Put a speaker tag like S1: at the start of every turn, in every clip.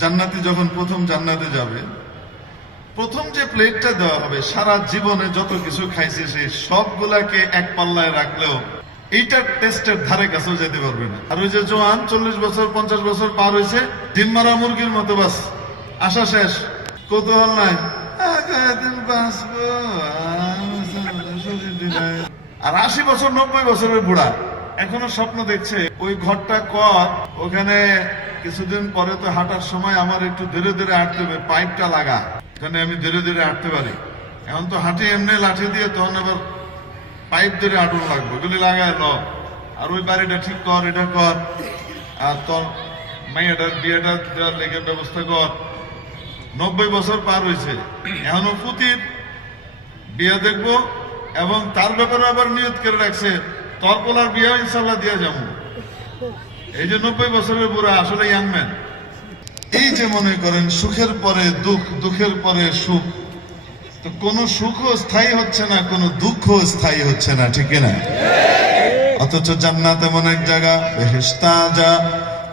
S1: জান্নাতি যখন প্রথম জান্নাতে যাবে, প্রথম যে প্লেটটা দেওয়া হবে, সারা জীবনে যত কিছু খাইছে সে সবগুলাকে এক পাল্লায় রাখলেও এইটার টেস্টের ধারে কাছেও যেতে পারবে না। আর ওই যে জোয়ান, চল্লিশ বছর, পঞ্চাশ বছর পার হয়েছে ডিম মারা মুরগির মতো বাস। আশা শেষ। কৌতূহল নাই। আর আশি বছর, নব্বই বছরের বুড়া। এখনও স্বপ্ন দেখছে, ওই ঘরটা কর, ওখানে কিছুদিন পরে তো হাঁটার সময় আমার একটু ধীরে ধীরে হাঁটতে হবে, পাইপটা লাগা। এখানে আমি ধীরে ধীরে হাঁটতে পারি। এখন তো হাঁটি এমনি লাঠি দিয়ে, তখন আবার পাইপ ধরে হাঁটুন লাগবে। ওগুলি লাগায় ল। আর ওই বাড়িটা ঠিক কর, এটা কর। আর তোর মেয়েটার বিয়েটা দেওয়ার লেগে ব্যবস্থা কর। নব্বই বছর পার হয়েছে। এখনও পুতির। বিয়ে দেখব। এবং তার ব্যাপারে আবার নিয়ত করে রাখছে। তোর পোলার বিয়ে ইনশাল্লাহ দিয়ে যাব। এই যে নব্বই বছরের বুড়া আসলে ইয়াংম্যান এই যে মনে করেন সুখের পরে দুঃখ দুঃখের পরে সুখ। তো কোন সুখও স্থায়ী হচ্ছে না কোন দুঃখ স্থায়ী হচ্ছে না ঠিক না অথচ জান্নাত এমন এক জায়গা বেহেস্তা যা।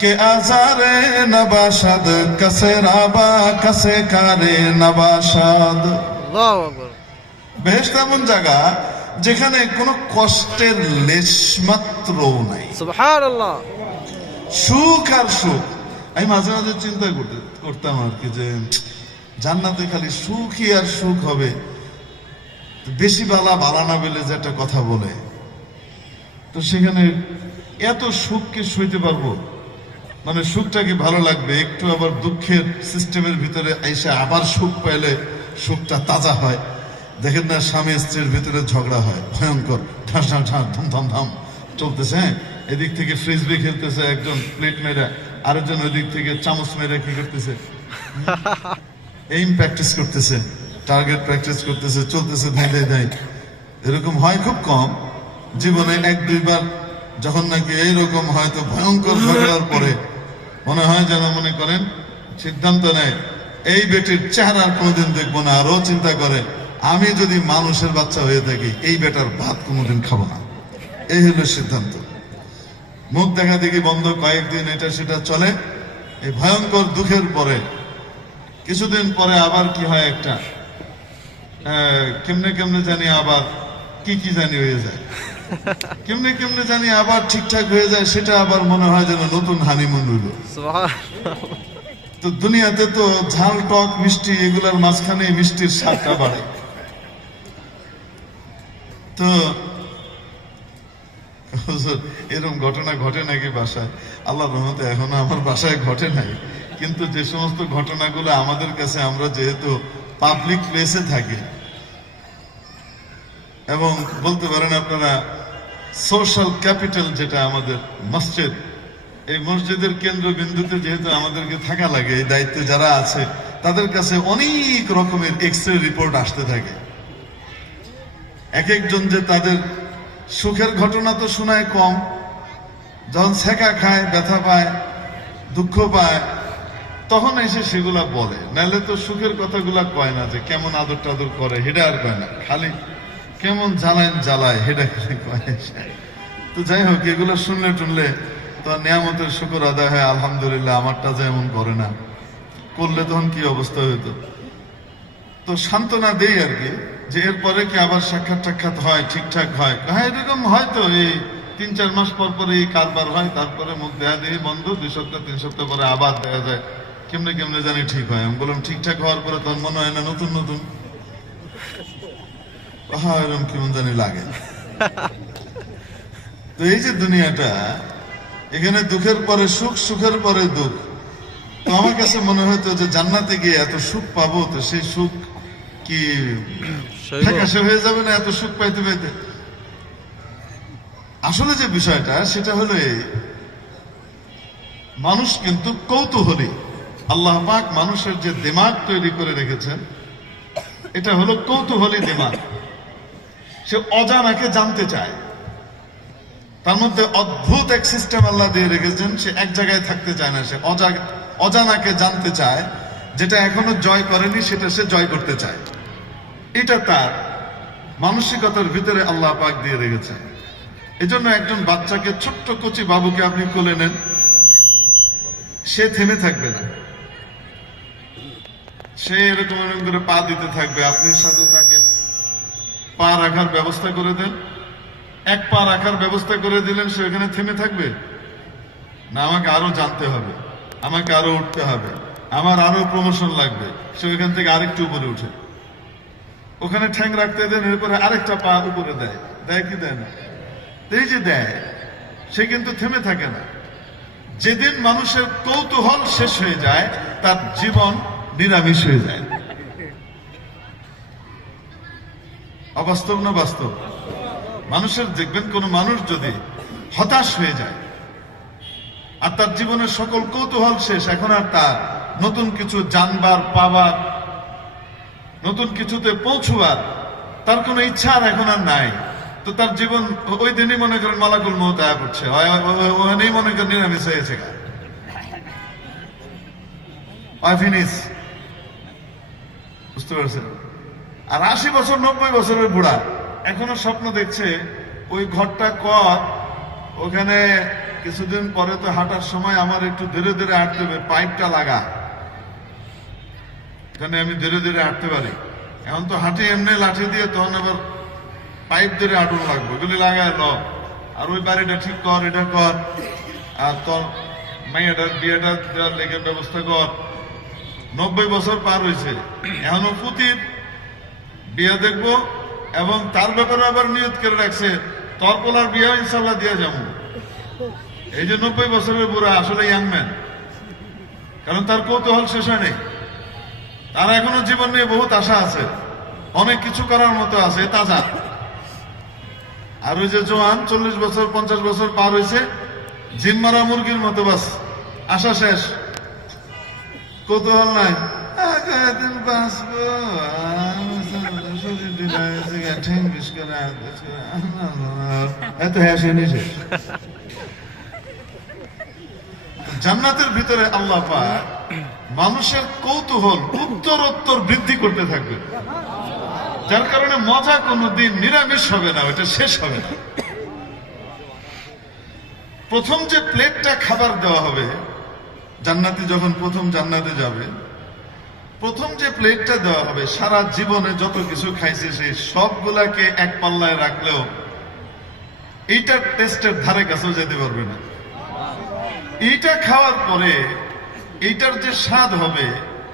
S1: কে আজারে নবাসাদ কাসে রাবা কাসে কারে নবাসাদ। বেহেস্ত এমন জায়গা যেখানে কোনো কষ্টের লেশ মাত্রও নাই।
S2: সুবহানাল্লাহ।
S1: সুখ আর সুখ। আমি মাঝে মাঝে চিন্তা করতে করতাম আর কি যে, জান্নাতে খালি সুখই আর সুখ হবে। বেশি বালা বালা না বলে যে একটা কথা বলে। তো সেখানে এত সুখকে সইতে পারব? মানে সুখটা কি ভালো লাগবে? একটু আবার দুঃখের সিস্টেমের ভিতরে এসে আবার সুখ পাইলে সুখটা তাজা হয়। দেখেন না, স্বামী স্ত্রীর ভিতরে ঝগড়া হয়। ভয়ঙ্কর। ঠাস ঠাস ঠাস ধম ধম ধম চলতেছে হ্যাঁ? এদিক থেকে ফ্রিজবি খেলতেছে একজন প্লেট মেরে, আরেকজন ওইদিক থেকে চামচ মেরে কি করতেছে? এইম প্র্যাকটিস করতেছে টার্গেট প্র্যাকটিস করতেছে, চলতেছে ধাঁধে ধাই এরকম হয় খুব কম, জীবনে এক দুইবার যখন নাকি এইরকম হয়তো ভয়ঙ্কর ঝগড়ার পরে মনে হয় যেন মনে করেন সিদ্ধান্ত নেয়, এই বেটির চেহারা কোনোদিন দেখব না আরও চিন্তা করে, আমি যদি মানুষের বাচ্চা হয়ে থাকি, এই বেটার ভাত কোনোদিন খাব না। এই হলো সিদ্ধান্ত। মুখ দেখা দেখি বন্ধ কয়েকদিন এটা সেটা চলে। এই ভয়ঙ্কর দুঃখের পরে কিছুদিন পরে আবার কি হয় একটা? কেমনে কেমনে জানি আবার কি কি জানি হয়ে যায়। কেমনে কেমনে জানি আবার ঠিকঠাক হয়ে যায় সেটা আবার মনে হয় যেন নতুন হানিমুন হইল তো দুনিয়াতে তো ঝাল টক মিষ্টি এগুলার মাঝখানে মিষ্টির স্বাদটা বাড়ে। তো এরকম ঘটনা ঘটে নাকি বাসায়? আল্লাহ রহমতে এখনও আমার বাসায় ঘটে নাই। কিন্তু যে সমস্ত ঘটনাগুলো আমাদের কাছে আমরা যেহেতু পাবলিক প্লেসে থাকি, এবং বলতে পারেন আপনারা সোশ্যাল ক্যাপিটাল যেটা আমাদের মসজিদ, এই মসজিদের কেন্দ্রবিন্দুতে যেহেতু আমাদেরকে থাকা লাগে, এই দায়িত্বে যারা আছে, তাদের কাছে অনেক রকমের এক্স রে রিপোর্ট আসতে থাকে। এক একজন যে তাদের সুখের ঘটনা তো শোনায় কম। যখন ছেঁকা খায়, ব্যথা পায়, দুঃখ পায়, তখন এসে সেগুলা বলে। নাহলে তো সুখের কথাগুলা কয় না যে কেমন আদর টাদর করে, হেডা আর কয় না। খালি কেমন জ্বালায় জ্বালায়, হেডা খালি কয়। তো যাই হোক, এগুলো শুনলে টুনলে তো নিয়ামতের শুকর আদায় হয়, আলহামদুলিল্লাহ, আমারটা যে এমন করে না। করলে তখন কি অবস্থা হইতো? তো সান্ত্বনা দেই আর কি। যে এরপরে কি আবার সাক্ষাৎ টাক্ষাৎ হয়, ঠিকঠাক হয়? হ্যাঁ এরকম হয়তো এই তিন চার মাস পর পরে এই কারবার হয়, তারপরে মুখ দেয়া দিয়ে বন্ধ, দুই সপ্তাহ, তিন সপ্তাহ পরে আবার দেয়া যায়। কেমনে কেমনে জানি ঠিক হয়। আমি বললাম, ঠিকঠাক হওয়ার পরে তখন মনে হয় না নতুন নতুন? হ্যাঁ এরকম কেমন জানি লাগে। তো এই যে দুনিয়াটা, এখানে দুঃখের পরে সুখ, সুখের পরে দুঃখ। তো আমার কাছে মনে হতো যে জান্নাতে গিয়ে এত সুখ পাবো, তো সেই সুখ কি আসলে যে বিষয়টা, সেটা হলো মানুষ কিন্তু কৌতূহলী। আল্লাহ পাক মানুষের যে তৈরি করে রেখেছেন, এটা হলো কৌতূহলী সে অজানাকে জানতে চায়। তার মধ্যে অদ্ভুত এক সিস্টেম আল্লাহ দিয়ে রেখেছেন, সে এক জায়গায় থাকতে চায় না, সে অজা- অজানাকে জানতে চায়। যেটা এখনও জয় করেনি, সেটা সে জয় করতে চায়। এটা তার। মানসিকতার ভিতরে আল্লাহ পাক দিয়ে রেখেছেন। এজন্য একজন বাচ্চাকে ছোট্ট কচি বাবুকে আপনি কোলে নেন। সে থেমে থাকবে না। সে এরকম এরকম করে পা দিতে থাকবে। আপনি সাথে তাকে পা রাখার ব্যবস্থা করে দেন। এক পা রাখার ব্যবস্থা করে দিলেন, সে ওখানে থেমে থাকবে? না, আমাকে আরও জানতে হবে। আমাকে আরও উঠতে হবে। আমার আরও প্রমোশন লাগবে। সে ওইখান থেকে আরেকটু উপরে উঠে। ওখানে ঠ্যাং রাখতে দেন, এরপরে আরেকটা পা উপরে দেয়। দেয় কি দেয় না? এই যে দেয়, সে কিন্তু থেমে থাকে না। যেদিন মানুষের কৌতূহল শেষ হয়ে যায়, তার জীবন নিরামিষ হয়ে যায়। অবাস্তব না বাস্তব? মানুষের দেখবেন কোন মানুষ যদি হতাশ হয়ে যায়, আর তার জীবনের সকল কৌতূহল শেষ, এখন আর তার নতুন কিছু জানবার, পাবার নতুন কিছুতে পৌঁছবার তার কোনো ইচ্ছা আর এখন আর নাই। তো তার জীবন ওই দিনই মনে করেন মালাকুল মহত আয়া হয়- ওখানেই মনে করেন নিরামিষ হয়েছে। হয় বুঝতে পারছেন? আর আশি বছর, নব্বই বছরের বুড়া এখনও স্বপ্ন দেখছে ওই ঘরটা কর, ওখানে কিছুদিন পরে তো হাঁটার সময় আমার একটু ধীরে ধীরে হাঁটতে হবে, পাইপটা লাগা। এখানে আমি ধীরে ধীরে হাঁটতে পারি। এখন তো হাঁটি এমনি লাঠি দিয়ে, তখন আবার পাইপ ধরে হাঁটুন লাগবে। ওগুলি লাগায় ল। আর ওই বাড়িটা ঠিক কর, এটা কর। আর তোর মেয়েটার বিয়েটা দেওয়ার লেগে ব্যবস্থা কর। নব্বই বছর পার হয়েছে এখনও পুতির বিয়ে দেখব এবং তার ব্যাপারে আবার নিয়ত করে রাখছে। তোর পোলার বিয়ে ইনশাল্লাহ দিয়ে যাব। এই যে নব্বই বছরের বুড়া, আসলে ইয়াংম্যান কারণ তার কৌতূহল শেষ হয় নেই। তার এখনও জীবন নিয়ে বহুত আশা আছে। অনেক কিছু করার মতো আছে তাজা। আর ওই যে জোয়ান, চল্লিশ বছর, পঞ্চাশ বছর পার হয়েছে জিম মারা মুরগির মতো, বাস, আশা শেষ। কৌতূহল নাই। এত হ্যাঁ আর শরীর ঢিলা হয়েছে গা, ঠ্যাং বিষ করে আর কিছু করে। এত হ্যাঁ সে শেষ জান্নাতের ভিতরে আল্লাহ মানুষের কৌতূহল, উত্তরোত্তর বৃদ্ধি করতে থাকবে। যার কারণে মজা কোনোদিন নিরামিষ হবে না, ওইটা শেষ হবে না। প্রথম যে প্লেটটা খাবার দেওয়া হবে, জান্নাতি যখন প্রথম জান্নাতে যাবে, প্রথম যে প্লেটটা দেওয়া হবে, সারা জীবনে যত কিছু খাইছে সেই সবগুলাকে এক পাল্লায় রাখলেও এইটার টেস্টের ধারে কাছেও যেতে পারবে না। এইটা খাওয়ার পরে এইটার যে স্বাদ হবে,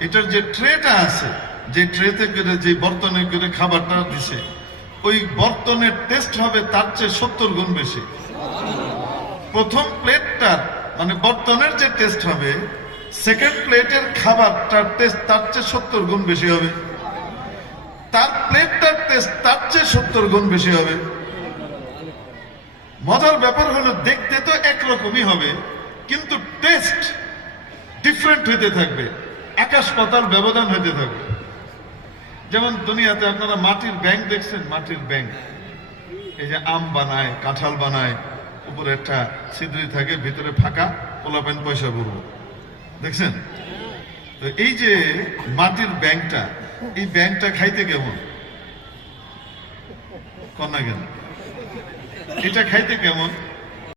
S1: এটার যে ট্রেটা আছে, যে ট্রেতে করে, যে বর্তনে করে খাবারটা দিছে, ওই বর্তনের টেস্ট হবে তার চেয়ে সত্তর গুণ বেশি। প্রথম প্লেটটার মানে বর্তনের যে টেস্ট হবে সেকেন্ড প্লেটের খাবারটার টেস্ট তার চেয়ে সত্তর গুণ বেশি হবে। তার প্লেটটার টেস্ট তার চেয়ে সত্তর গুণ বেশি হবে। মজার ব্যাপার হলো, দেখতে তো একরকমই হবে কিন্তু টেস্ট ডিফারেন্ট হইতে থাকবে। আকাশ পাতাল ব্যবধান হইতে থাকবে। যেমন দুনিয়াতে আপনারা মাটির ব্যাংক দেখছেন, মাটির ব্যাংক এই যে আম বানায়, কাঁঠাল বানায়, উপরে একটা ছিদ্রি থাকে, ভিতরে ফাঁকা পোলাপেন পয়সা ভরবো। দেখছেন? তো এই যে মাটির ব্যাংকটা এই ব্যাংকটা খাইতে কেমন? কন্যা কেন? এটা খাইতে কেমন?